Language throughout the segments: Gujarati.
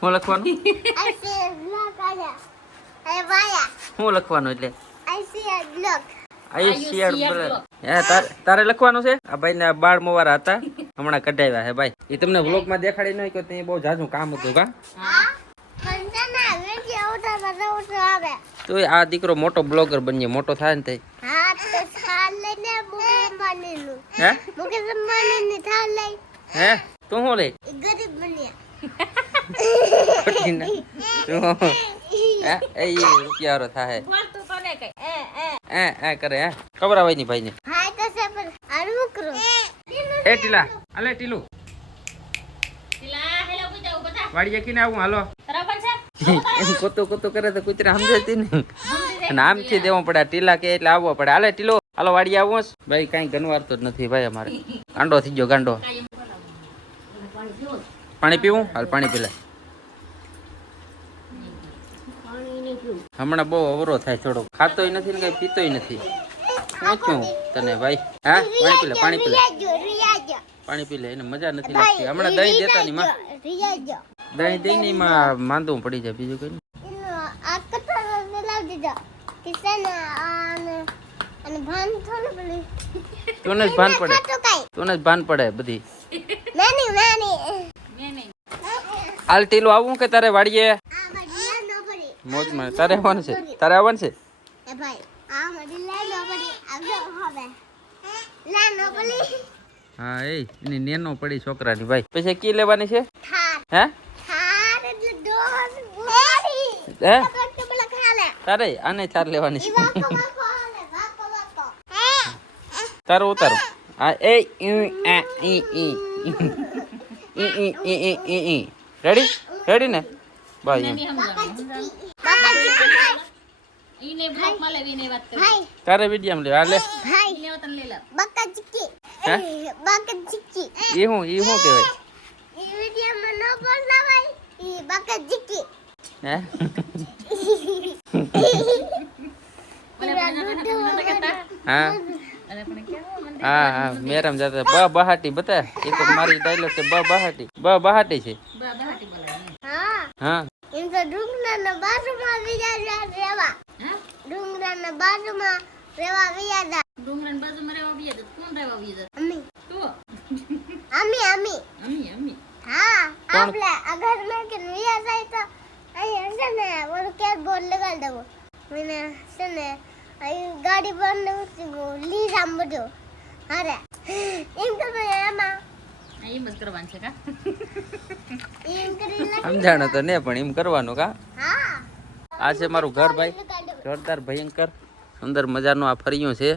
હું લખવાનું? હું લખવાનું એટલે? તારે લખવાનું છે? આ ભાઈ ના બાળ મોવારા હતા હમણાં કઢાવ્યા હે ભાઈ. એ તમને વ્લોગમાં દેખાડી નહીં કે ત્યાં બહુ જાજુ કામ હતું કા? તો આ દીકરો મોટો બ્લોગર બન્યો મોટો થાય ને તઈ હે તો હું? લઈ. ગરીબ બન્યા. ખોટી ના એ રૂપિયારો થાય એ એ. કરે હે? ખબર આવે ની ભાઈ ને હા, એ તો સે પર આનું કરો. એ ટીલા અલે ટીલુ. ટીલા. હેલો પૂજા બધા વાડીએ કીને આવું હાલો. તારા પણ છે. કોતો કોતો કરે તો કુતરા સમજાતી ને અને આમથી દેવો પડે ટીલા કે એટલે આવવો પડે. હાલે ટીલો. હાલો વાડી આવું ભાઈ કાંઈ ગનવાર તો જ નથી ભાઈ અમારે. ગાંડો થઈ ગયો ગાંડો. પાણી પીવું? હાલ પાણી પીલે હમણાં બહુ અવરો થાય થોડો ખાતોય નથી ને કઈ પીતોય નથી. શું તને ભાઈ? હા? પાણી પીલે પાણી પીલે. પાણી પીલે એને મજા નથી લાગતી. હમણાં દહીં દેતા ની માં. દહીં દહીં ની માં. માંદવું પડી જાય બીજું કઈ. તોને જ ભાન પડે. કાંઈ. જ ભાન પડે બધી. નાની, નાની. મેં નહીં. હાલ ટીલું આવું કે તારે વાડીએ. મોજમાં તારે આવવાનું છે? તારે આવવાનું છે? હા એ એની નેનો પડી છોકરાની ભાઈ. પછી કી લેવાની છે? હે? હે? તારે આને ચાર લેવાની છે? તારો ઉતારો. આ એ આ ઈ ઈ ઈ. ઈ ઈ ઈ રેડી રેડી ને? ભાઈ ઈને બ્લોકમાં વાત કરી. તારે વીડિયો લે હાલે. ભાઈ. ઈને વતન લઈ લે. બાકા ચીકી. હે? ચીકી. એ હું એ શું કહેવાય? ઈ વિડીયોમાં ન બોલાવાય. ઈ બાકા ચીકી. હે. મેરામ જતા બ બહાટી બતા એ તો મારી ડાયલોગ છે બ બહાટી. બ બહાટી છે. બા બહાટી બોલાવે હા. હા. એમ તો ડુંગરાના બાજુમાં વિયાજા રેવા હા? ડુંગરાના બાજુમાં રેવા વિયાદા ડુંગરાના બાજુમાં રહેવા જત કોણ રહેવા જત અમી. તું? અમી અમી. અમી અમી. હા? આપણે અગર મેં કે વિયા જાય તો અહીં છે ને ઓલું કેર બોર્ડ લગાડી દેવો. મને છે ને અહીં ગાડી બંધ લીઝ આમ બધું. અરે એમ તો મેં એમાં એમ જ કરવાનું છે કા? એમ કરી લખી સમજાણો તો ને પણ એમ કરવાનું કા? આ છે મારું ઘર ભાઈ. જોરદાર ભયંકર સુંદર મજાનું આ ફર્યું છે.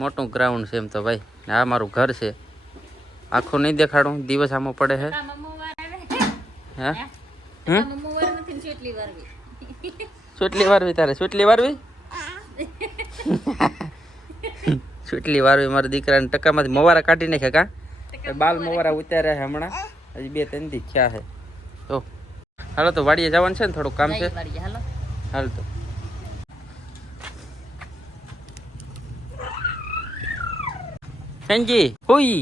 મોટું ગ્રાઉન્ડ છે એમ તો ભાઈ. ને આ મારું ઘર છે. આખું નહીં દેખાડું દિવસ આમાં પડે છે હે? સુટલી વારવી? તારે? સુટલી વારવી? સુટલી વારવી મારા દીકરાને ટકામાંથી મવારા કાઢી નાખ્યા કા? બાલ મોવારા ઉતાર્યા છે હમણાં. હજી બે ત્રણ દી ખ્યા છે. તો હાલો તો વાડીએ જવાનું છે ને થોડુંક કામ છે. હાલો. હાલ તો. સંજી હોઈ.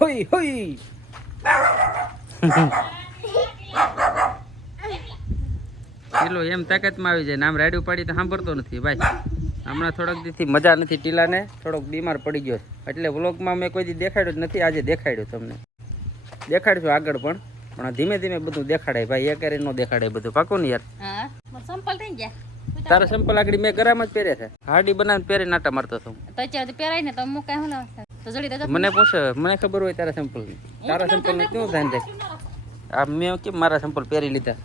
હોઈ હોઈ. પેલો એમ તાકાતમાં આવી જાય નામ રાડ્યું પાડી તો સાંભળતો નથી ભાઈ. હમણાં થોડોક દીથી મજા નથી ટીલાને થોડોક બીમાર પડી ગયો. એટલે વ્લોગમાં મેં કોઈ દી દેખાડ્યું જ નથી આજે દેખાડ્યું તમને. દેખાડશું આગળ પણ પણ ધીમે ધીમે બધું દેખાડાય. ભાઈ એક નો દેખાડાય બધું? પાકું ને યાર? સંપલ થઈ ગયા. તારા સંપલ આગળ મેં ગરામ જ પહેર્યા છે. હાડી બનાવીને પહેરી નાટા મારતો હતો. પહેરાય ને તો હું તો જડી મને પૂછે મને ખબર હોય તારા સેમ્પલ તારા સંપલ ને કેવું ધ્યાન રાખે? આ મેં કેમ મારા સેમ્પલ પહેરી લીધા?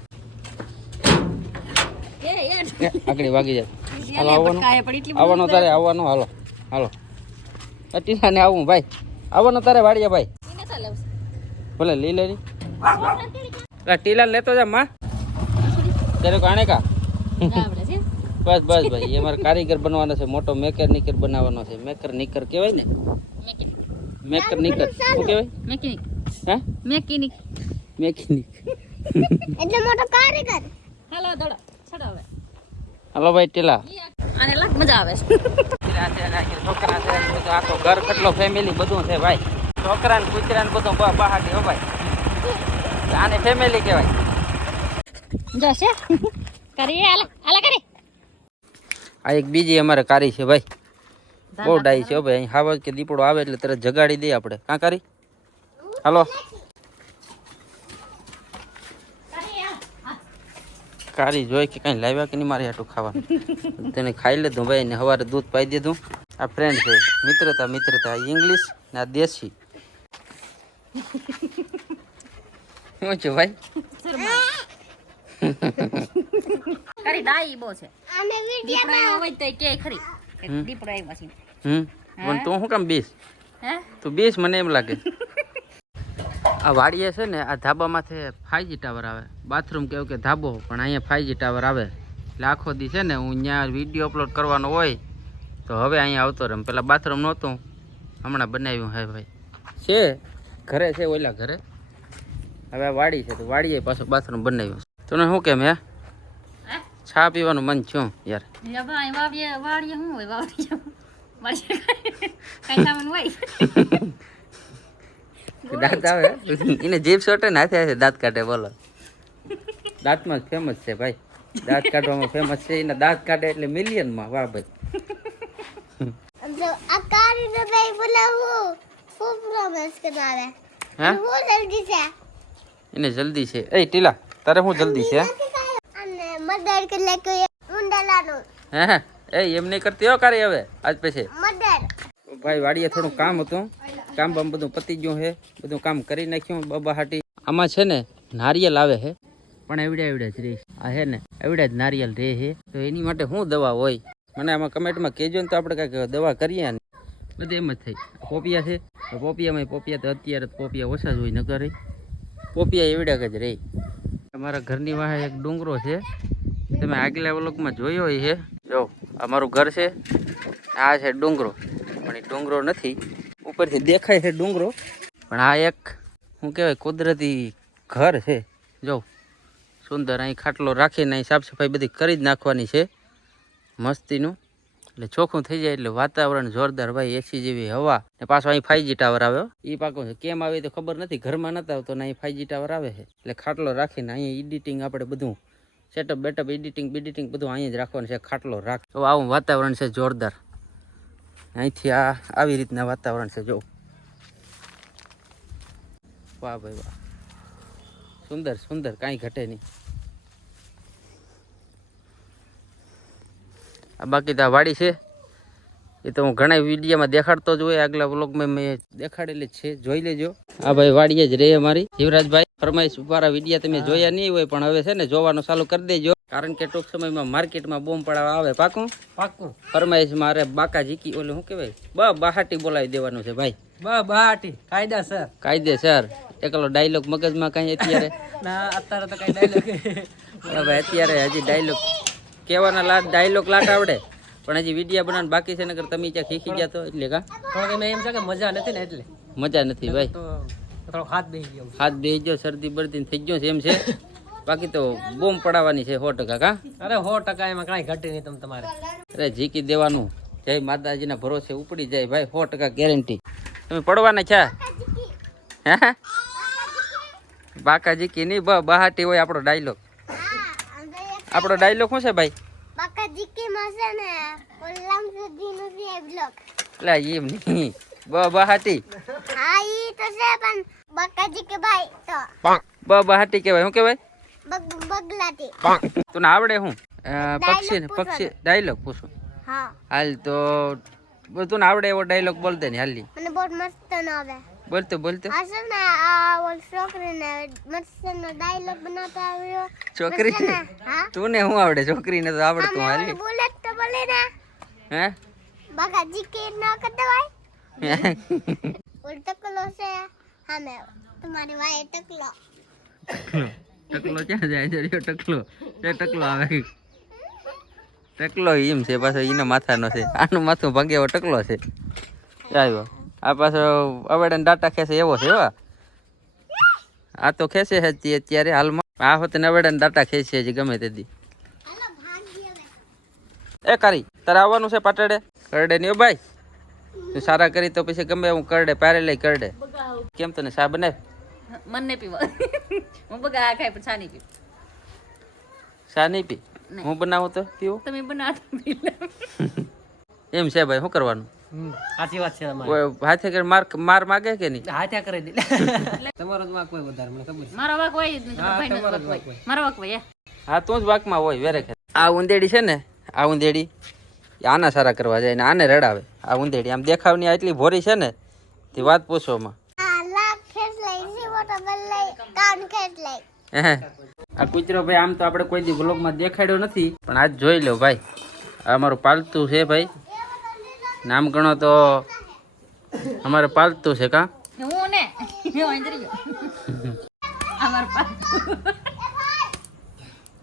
એ. એ, આગળ વાગી જાય. હાલો આવવાનું. આવવાનો પણ એટલી આવવાનું તારે આવવાનો હાલો હાલો. અટીલા ને આવું ભાઈ. આવવાનો તારે વાડીએ ભાઈ. ભલે લઈ લે. ટીલા લેતો જા માં. ત્યારે કાણે કા? બસ બસ ભાઈ. એ મારે કારીગર બનવાનો છે મોટો મેકર નીકર બનાવવાનો છે. મેકર નીકર કહેવાય ને? મેકર નીકર શું કહેવાય? મેકેનિક હે? મેકેનિક મેકેનિક એટલે મોટો કારીગર. હાલો દોડો છડો હવે. હાલો ભાઈ ટીલા. આને લાગ મજા આવે. છોકરા છે આખો ઘર કેટલો ફેમિલી બધું છે ભાઈ. છોકરા ને કૂતરા ને બધું બહાટી હો ભાઈ. આને ફેમિલી કહેવાય. જશે કરીએ આલા આલા કરી. આ એક બીજી અમારે કારી છે ભાઈ. બહુ ડાઈ છે ભાઈ. અહીં હાવજ કે દીપડો આવે એટલે તરત જગાડી દઈએ આપણે. કાં કરી? હાલો. કારી જોઈ કે કાંઈ લાવ્યા કે નહીં મારે આટલું ખાવાનું? તેને ખાઈ લીધું ભાઈ ને સવારે દૂધ પાઈ દીધું. આ ફ્રેન્ડ છે મિત્રતા મિત્રતા ઇંગ્લિશ ને આ દેશી. શું છે ભાઈ? છે. અમે વિડિયો હોય તો કે ખરી. દીપડો આવ્યો છે. હમ. પણ તું શું કામ બેસ? હે? તું બેસ મને એમ લાગે. આ વાડીએ છે ને આ ધાબામાંથી ફાઈજી ટાવર આવે. બાથરૂમ કેવું કે ધાબો પણ અહીંયા ફાઈજી ટાવર આવે. એટલે આખો દી છે ને હું ત્યાં વીડિયો અપલોડ કરવાનો હોય તો હવે અહીંયા આવતો રહે. પેલા બાથરૂમ નહોતું. હમણાં બનાવ્યું હે ભાઈ. છે? ઘરે છે ઓલા ઘરે? હવે વાડી છે તો વાડીએ પાછું બાથરૂમ બનાવ્યું તને શું કેમ હે? છા પીવાનું મન છું યાર. વાડીએ શું હોય? વાડીએ હોય? દાંત આવે? એને જીભ સોટે ને હાથે દાંત કાઢે બોલો. દાંતમાં ફેમસ છે ભાઈ. દાંત કાઢવામાં ફેમસ છે. એના દાંત કાઢે એટલે મિલિયનમાં. વાહ ભાઈ. હું? હું હા હું એને જલ્દી છે. એ ટીલા તારે શું જલ્દી છે? હે હે. એ એમ નહીં કરતી હો કારી હવે. આજ પછી. મદર ભાઈ વાડીએ થોડું કામ હતું. કામ બામ બધું પતી ગયું છે. બધું કામ કરી નાખ્યું. બાબા હાટી. આમાં છે ને, નારિયેલ આવે છે. પણ એવડ્યા એવડ્યા જ રહે આ હે ને એવડ્યા જ નારિયેલ રહે છે. તો એની માટે શું દવા હોય? મને આમાં કમેન્ટમાં કહેજો ને તો આપણે કાંઈક દવા કરીએ ને. બધે એમ જ થઈ પોપિયા છે. પોપિયામાં પોપિયા તો અત્યારે પોપિયા ઓછા જ હોય ન કરે પોપિયા એવડ્યા જ રહે. અમારા ઘરની વાહે એક ડુંગરો છે. તમે આગલા વ્લોગમાં જોયો હોય છે જો, અમારું ઘર છે. આ છે ડુંગરો. પણ એ ડુંગરો નથી. ઉપરથી દેખાય છે ડુંગરો. પણ આ એક, શું કહેવાય, કુદરતી ઘર છે. જો, સુંદર અહીં ખાટલો રાખીને અહીં સાફ સફાઈ બધી કરી જ નાખવાની છે. મસ્તીનું. એટલે ચોખ્ખું થઈ જાય એટલે વાતાવરણ જોરદાર ભાઈ, એસી જેવી હવા. ને પાછો અહીં ફાઈજી ટાવર આવ્યો એ પાકો કેમ આવે તો ખબર નથી. ઘરમાં નતા આવતો ને અહીં ફાઈજી ટાવર આવે છે. એટલે ખાટલો રાખીને અહીં એડિટિંગ આપણે બધું સેટઅપ બેટઅપ એડિટિંગ બેડિટિંગ બધું અહીં જ રાખવાનું છે. ખાટલો રાખ. તો આવું વાતાવરણ છે જોરદાર. અહીંથી આ આવી રીતના વાતાવરણ છે, જો. વાહ ભાઈ વાહ. સુંદર સુંદર, કાંઈ ઘટે નહીં. આ બાકી તો વાડી છે. એ તો હું ઘણા વિડીયોમાં દેખાડતો જ હોય આગલા વ્લોગમાં મેં દેખાડેલી છે જોઈ લેજો. આ ભાઈ વાડીએ જ રહે અમારી જીવરાજભાઈ ફરમાઈશ વાળા વિડીયા તમે જોયા નહીં હોય પણ હવે છે ને જોવાનું ચાલુ કરી દેજો. કારણ કે ટૂંક સમયમાં માર્કેટમાં બોમ્બ પડાવવા આવે પાકું? પાકું. ફરમાઈશ મારે બાકા જીકી ઓલું શું કહેવાય? બ બહાટી બોલાવી દેવાનું છે ભાઈ. બા બહાટી. કાયદા સર. કાયદેસર એકલો ડાયલોગ મગજમાં કાંઈ અત્યારે? ના અત્યારે તો કઈ ડાયલોગ હવે અત્યારે હજી ડાયલોગ કહેવાના લાટ ડાયલોગ લાટ આવડે. પણ હજી વિડીયા બનાવવાનું બાકી છે નકર તમે ત્યાં શીખી ગયા તો એટલે કા? થોડોક એમ એમ છે કે મજા નથી ને એટલે. મજા નથી ભાઈ. તો થોડો હાથ બેહી ગયો. હાથ બેહી ગયો શરદી બરદી થઈ ગયો છે એમ છે. બાકી તો બોમ્બ પડાવવાની છે સો ટકા કા? અરે સો ટકા એમાં કાંઈ ઘટે નહીં તમે તમારે. અરે જીકી દેવાનું. જય માતાજીના ભરોસે ઉપડી જાય ભાઈ સો ટકા ગેરંટી તમે પડવાના છે? હે? બાકા જીકી નહીં બહાટી હોય આપણો ડાયલોગ આપણો ડાયલોગ શું છે ભાઈ? બાકા જીકી માસે ને ઓલામ સુધી નું છે બ્લોક એટલે એમ નહીં બ બહાટી હા ઈ તો છે પણ બાકા જીકે ભાઈ તો બ બહાટી કહેવાય શું કહેવાય બગ બગલાટી તને આવડે હું? પક્ષી ને પક્ષી ડાયલોગ પૂછું. હા. હાલ તો તું ને આવડે એવો ડાયલોગ બોલ દે ને હાલી. મને બહુ મસ્ત ન આવે. બોલતો બોલતો. છોકરી છે ને આ આવડે છોકરી? ને, હા? તું તો આવડતું હાલી. બુલેટ તો બોલે ને. હે? બાકા જીકી ન કરતા હોય. ઓલ ટકલો છે. હમે તમારી વાય ટકલો. ટકલો ક્યાં જાય? છે રહ્યો ટકલો. તે ટકલો આવે. ટકલો એમ છે પાછો એના માથાનો છે. આનું માથું ભાગે એવો ટકલો છે. આવ્યો. આ પાછો અવેડન ડાટા ખેંચે એવો છે હો. આ તો ખેંચે હતી અત્યારે હાલમાં. આ ને અવેડન ડાટા ખેંચે છે ગમે તે દી. એ કરી તારે આવવાનું છે પાટડે? કરડે નહીં ભાઈ. તું સારા કરી તો પછી ગમે હું કરડે પારે લઈ કરડે. કેમ તને શા બને મને પીવા. હું બગા ખાય પણ સા નહીં પી સા નહીં પી? હું બનાવું તો? પીવું? તમે બનાવો એમ છે ભાઈ શું કરવાનું? સાચી વાત છે તમારી. કોઈ હાથે કરી માર માર માગે કે નહીં? હાથે કરી દે તમારો જ વાક હોય વધારે મને ખબર મારો વાક હોય જ નહીં તમારા ભાઈનો જ તમારો વાક હોય. મારો વાક હોય હા તો જ વાકમાં હોય વેરે ખે આ ઉંદેડી છે ને આ ઉંદેડી એ આના સારા કરવા જાય ને આને રડાવે. આ ઉંદેડી આમ દેખાવની આટલી ભોરી છે ને તે વાત પૂછોમાં આ કૂતરો ભાઈ આમ તો આપણે કોઈ દી બ્લોગમાં દેખાડ્યો નથી. પણ આજ જોઈ લો ભાઈ આ અમારું પાલતું છે ભાઈ. નામ ગણો તો અમારે પાલતું છે કા? હું ને? અમારે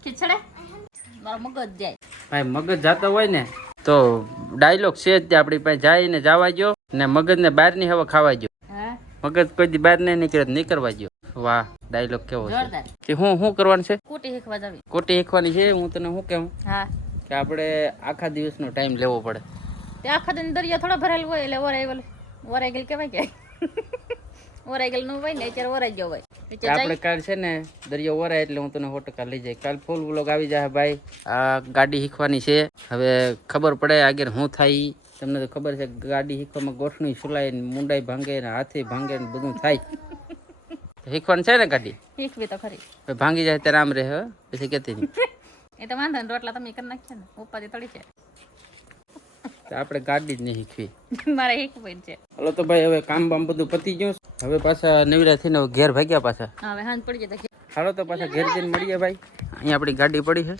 ખીચડે? મારો મગજ જાય. ભાઈ મગજ જાતો હોય ને તો ડાયલોગ છે જ આપણી પાસે. જાય ને જવા ગયો ને મગજને બહારની હવા ખાવા ગયો મગજ કોઈ દી બહાર નહીં નીકળે તો નીકળવા ગયો વાહ ડાયલોગ કેવો છે. કે હું શું કરવાનું છે? કોટી શીખવા જાવી. કોટી શીખવાની છે હું તને શું કેવું કે આપણે આખા દિવસનો ટાઈમ લેવો પડે. તે આખા દિન દરિયા થોડા ભરેલો હોય એટલે ઓરાઈ ગયેલ. કેવાય કે? ઓરાઈ ગયેલનું હોય ને અત્યારે ઓરાઈ ગયો હોય. આપણે કાલ છે ને દરિયો વરાય એટલે હું તને સો ટકા લઈ જાય. કાલ ફૂલ બ્લોગ આવી જાય ભાઈ. આ ગાડી શીખવાની છે. હવે ખબર પડે આગળ શું થાય તમને તો ખબર છે ગાડી શીખવામાં ગોઠણી સુલાય ને મુંડાઈ ભાંગે ને હાથી ભાંગે ને બધું થાય. શીખવાનું છે ને ગાડી? શીખવી તો ખરી. ભાંગી જાય ત્યારે આમ રહે હો. પછી કેતી એ તો વાંધો ને રોટલા તમે કરી નાખ્યા ને. ઉપાધી તળી છે. આપણે ગાડી જ નહીં શીખવી મારે એક જ છે. હલો તો ભાઈ હવે કામ બામ બધું પતી ગયું. હવે પાછા નવીરા થઈને ઘેર ભાગ્યા પાછા. હવે હાંજ પડી જાય હાલો તો પાછા ઘેર જઈને મળીએ ભાઈ. અહીંયા આપણી ગાડી પડી છે.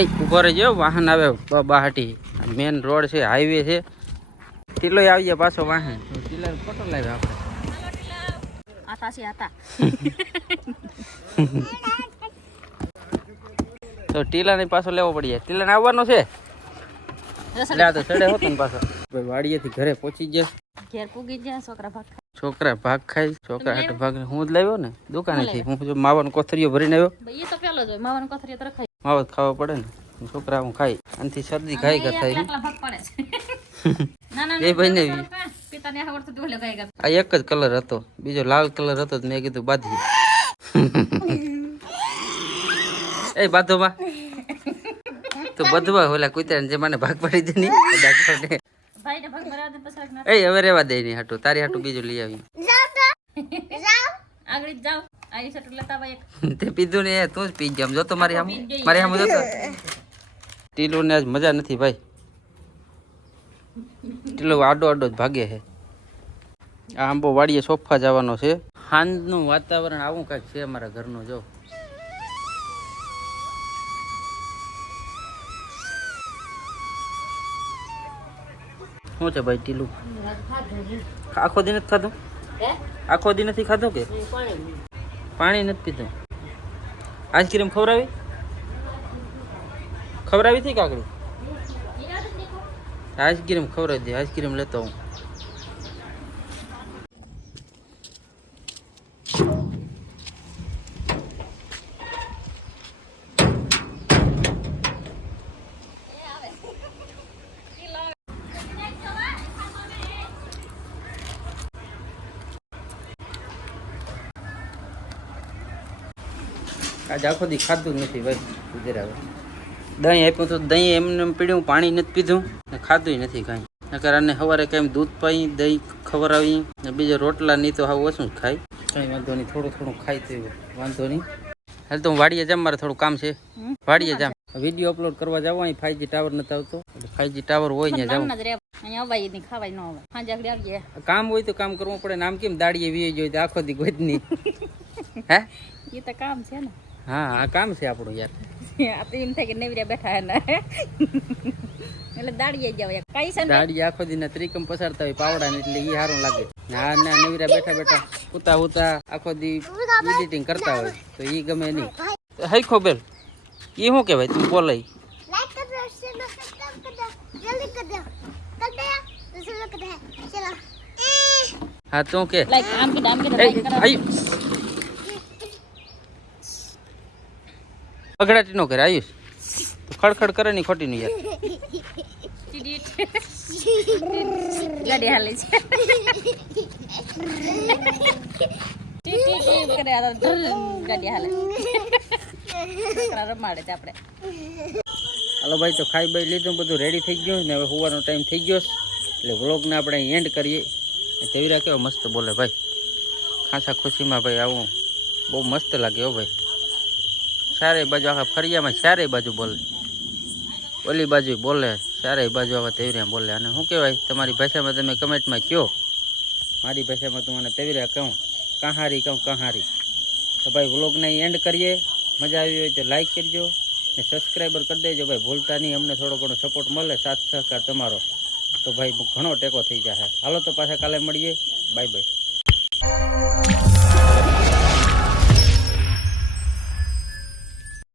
એ ઉપર રહેજો વાહન આવે બહાટી મેન રોડ છે હાઈવે છે. ટીલો આવીએ પાછો વાહન. ટીલર ફોટો લાવ્યા આપણે. આતા છે આતા તો ટીલાની પાછો લેવો પડી જાય ટીલાને આવવાનો છે? વાડીએથી ઘરે પહોંચી ગયા. ઘેર પૂગી જાય છોકરા ભાગ ખાય. છોકરા ભાગ ખાય છોકરા હાટે ભાગ હું જ લાવ્યો ને? દુકાનેથી. હું જો માવાનો કોથરીઓ ભરીને આવ્યો. ભાઈ એ તો પેલો જ હોય માવાનું તો રખાય. માવો ખાવા પડે ને. છોકરા હું ખાઈ. આનાથી શરદી ખાઈ ગયા થાય. ના એ ગાય. આ એક જ કલર હતો. બીજો લાલ કલર હતો મેં કીધું બાંધી એ બાંધો બા. તું બધવા ઓલા કુતરાને જે મને ભાગ પાડી દે ની ડાક્ટરને ભાઈને ભાગ ભરાવા દે પછી એ હવે રેવા દે નહીં હાટું તારી હાટું બીજું લઈ આવી. જાવ તો. જાવ. લેતા પીધું ને તું જ પી જમ જો તો મારી આમ મારી આમ જોતો. ટીલું ને આજ મજા નથી ભાઈ. ટીલો આડો આડો જ ભાગે છે. આ આંબો વાડીએ સોફા જવાનો છે. સાંજનું વાતાવરણ આવું કાંઈક છે અમારા ઘરનું જો. શું છે ભાઈ ટીલું? આખો દી નથી ખાધું? આખો દી નથી ખાધું કે? પાણી નથી. પીધું. આઈસ્ક્રીમ ખવડાવી? ખવડાવી હતી કાકડી આઈસ્ક્રીમ ખવડાવી દે આઈસ્ક્રીમ લેતો હું આજે આખો દી ખાધું જ નથી ભાઈ. ગુજરાત દહીં આપ્યું તો દહીં એમને પીડ્યું પાણી નથી પીધું. ને ખાધું નથી કાંઈ. નકર આને સવારે કેમ દૂધ પાઈ દહીં ખવડાવી ને બીજા રોટલા નહીં તો હાવ ઓછું ખાય. કંઈ વાંધો નહીં થોડું થોડું ખાય તો વાંધો નહીં. હાલ તો હું વાડીએ જામ મારે થોડું કામ છે? વાડીએ જામ વીડિયો અપલોડ કરવા જાવ અહીં ફાઈવજી ટાવર નથી આવતો. ફાઈવજી ટાવર હોય ને જાવ નામ ન કામ હોય તો કામ કરવું પડે ને આમ કેમ દાડીએ વી જોઈએ તો આખો દી કોઈ જ નહીં હે? એ તો કામ છે ને. હા આ કામ છે આપણું યાર. તો એમ થાય કે નેવરે બેઠા ને. એટલે દાડીએ જાવ કઈ સન દાડી આખો દિન ત્રિકમ પસારતા હોય પાવડા ને એટલે ઈ હારું લાગે. હા ના નેવરા બેઠા બેઠા ઉતા ઉતા આખો દી એડિટિંગ કરતા હોય તો ઈ ગમે નહીં. હઈ ખોબેલ ઈ શું કહેવાય? તું બોલાય. લાઈક તો કે. લાઈક અઘડાટી નો કરે આયુષ. ખડખડ કરે ની ખોટી નું યાર ગાડી હાલે ભાઈ તો ખાઈ બાઈ લીધું બધું રેડી થઈ ગયું ને હવે હોવાનો ટાઈમ થઈ ગયો. એટલે વ્લોગને આપણે એન્ડ કરીએ. તેવી રાખે મસ્ત બોલે ભાઈ. ખાસા ખુશીમાં ભાઈ આવું બહુ મસ્ત લાગે હો ભાઈ. ચારેય બાજુ આખા ફરિયામાં ચારેય બાજુ બોલે. ઓલી બાજુ બોલે, ચારેય બાજુ આખા તેવરિયા બોલે. અને શું કહેવાય, તમારી ભાષામાં તમે કમેન્ટમાં કહો મારી ભાષામાં તું મને તેવરિયા કહું, કહારી કહું, કહારી. તો ભાઈ વ્લોગને એન્ડ કરીએ. મજા આવી હોય તો લાઈક કરજો ને સબસ્ક્રાઈબર કરી દેજો. ભાઈ ભૂલતા નહીં, અમને થોડો ઘણો સપોર્ટ મળે, સાથ સહકાર તમારો. તો ભાઈ ઘણો ટેકો થઈ જશે હાલો તો પાછા કાલે મળીએ. Bye bye